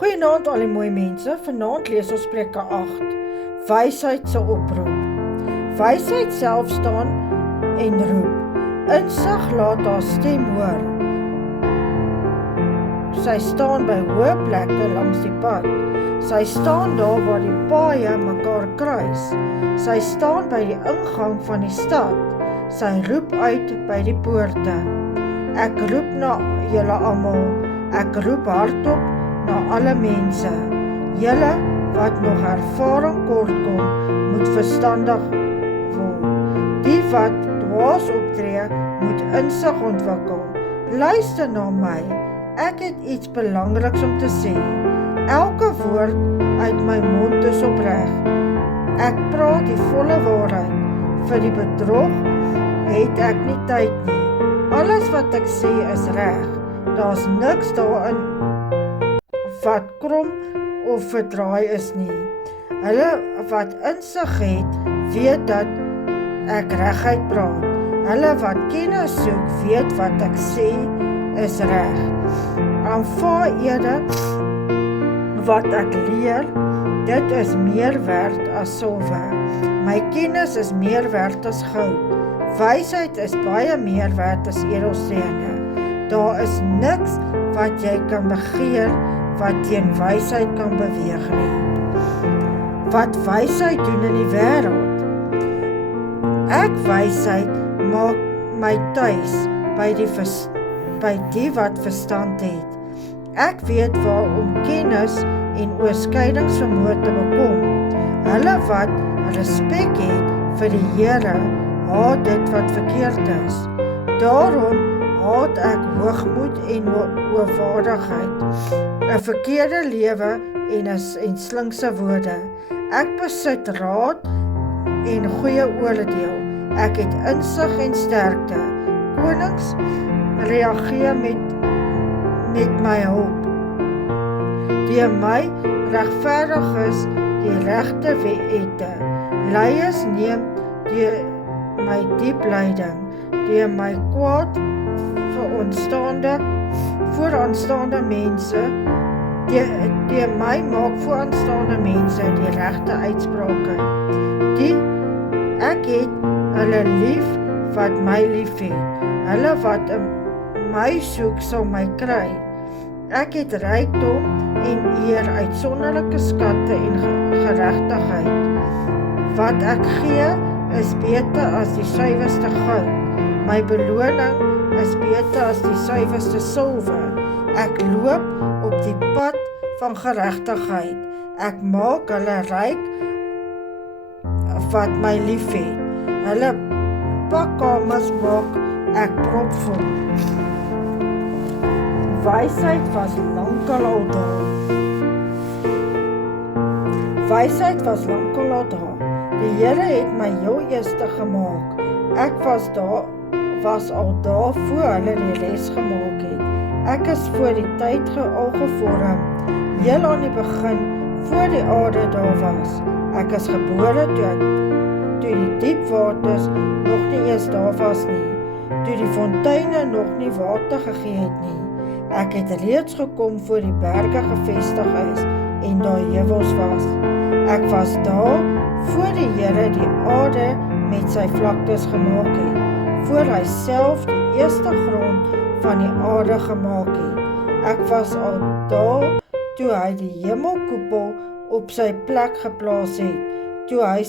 Goeienaand al die mooi mense, vanaand lees ons Spreuke 8, wysheid se oproep. Wysheid self staan en roep, insig laat haar stem hoor. Sy staan by hoë plekke langs die pad, sy staan daar waar die paaie mekaar kruis, sy staan by die ingang van die stad, sy roep uit by die poorte. Ek roep na julle almal, ek roep hardop na alle mense. Julle wat nog ervaring kort kom, moet verstandig word. Die wat dwaas optree, moet insig ontwikkel. Luister na my, ek het iets belangriks om te sê. Elke woord uit my mond is opreg. Ek praat die volle waarheid. Vir die bedrog het ek nie tyd nie. Alles wat ek sê is reg. Daar's niks daarin wat krom of verdraai is nie. Hulle wat insig het, weet dat ek reguit praat. Hulle wat kennis soek, weet wat ek sê is reg. Aanvaar eerder wat ek leer, dit is meer werd as silwer. My kennis is meer werd as goud. Wysheid is baie meer werd as edelstene. Daar is niks wat jy kan begeer wat teen wysheid kan beweeg nie. Wat wysheid doen in die wêreld? Ek wysheid maak my tuis by die wat verstand het. Ek weet waarom kennis en oorskeidingsvermoë te bekom. Hulle wat respek het vir die Here, haat dit wat verkeerd is. Daarom haat ek hoogmoed en oorwaardigheid, 'n verkeerde lewe en slinkse woorde. Ek besit raad en goeie oordeel. Ek het insig en sterkte. Konings reageer met my hulp. Deur my regverdig is die regte wette. Leiers neem deur my diep lyding, deur my kwaad vooraanstaande mense, deur my maak vooraanstaande mense die regte uitsprake. Ek het hulle lief wat my lief het. Hulle wat my soek sal my kry. Ek het rykdom en eer, uitsonderlike skatte en geregtigheid. Wat ek gee is beter as die suiwerste goud. My beloning is beter as die suiwerste silwer. Ek loop op die pad van geregtigheid. Ek maak hulle ryk wat my lief het. Hulle pakkamers maak ek propvol. Wysheid was lankal al daar. Wysheid was lankal al daar. Die Here het my heel eerste gemaak. Ek was al daar voor hulle die res gemaak het. Ek is voor die tyd al gevorm, heel aan die begin, voor die aarde daar was. Ek is gebore toe die diep waters nog nie eers daar was nie, toe die fonteine nog nie water gegee het nie. Ek het reeds gekom voor die berge gevestig is en daar heuwels was. Ek was daar voor die Here die aarde met sy vlaktes gemaak het, voor hy self die eerste grond van die aarde gemaak het. Ek was al daar toe hy die hemelkoepel op sy plek geplaas het, toe hy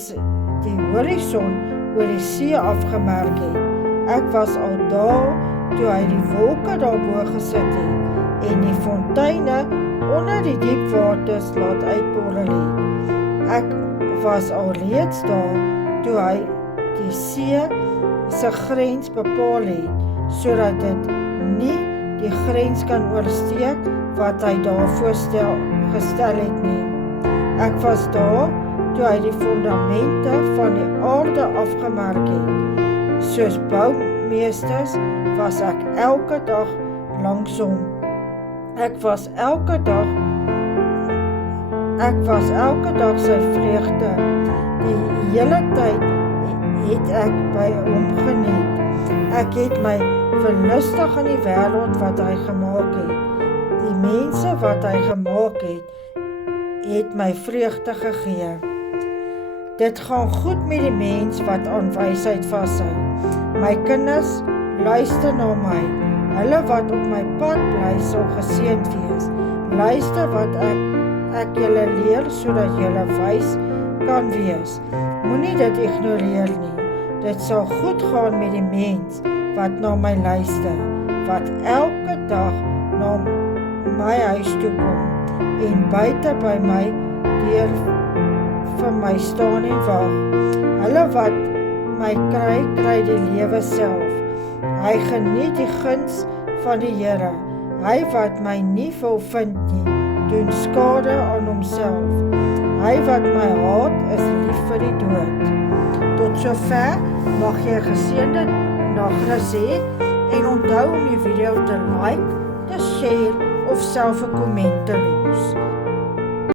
die horison oor die see afgemerk het. Ek was al daar toe hy die wolke daarbo gesit het en die fonteine onder die diep waters laat uitborrel het. Ek was al reeds daar toe hy die see se grens bepaal het, sodat dit nie die grens kan oorsteek wat hy daar gestel het nie. Ek was daar toe hy die fondamente van die aarde afgemerk het. Soos boumeesters was ek elke dag langs hom. Ek was elke dag sy vreugde. Die hele tyd het ek by hom geniet. Ek het my verlustig in die wêreld wat hy gemaak het. Die mense wat hy gemaak het my vreugde gegee. Dit gaan goed met die mens wat aan wysheid vashou. My kinders, luister na my. Hulle wat op my pad bly, sal geseënd wees. Luister wat ek julle leer, sodat julle wys kan wees. Moenie dit ignoreer nie. Dit sal goed gaan met die mens wat na my luister, wat elke dag na my huis toe kom en buite by my deur vir my staan en wag. Hulle wat my kry die lewe self. Hy geniet die guns van die Here. Hy wat my nie wil vind nie, doen skade aan homself. Hy wat my haat, is lief vir die dood. Tot sover, mag jy 'n geseënde nagrus hê en onthou om die video te like, te share of self 'n komment te los.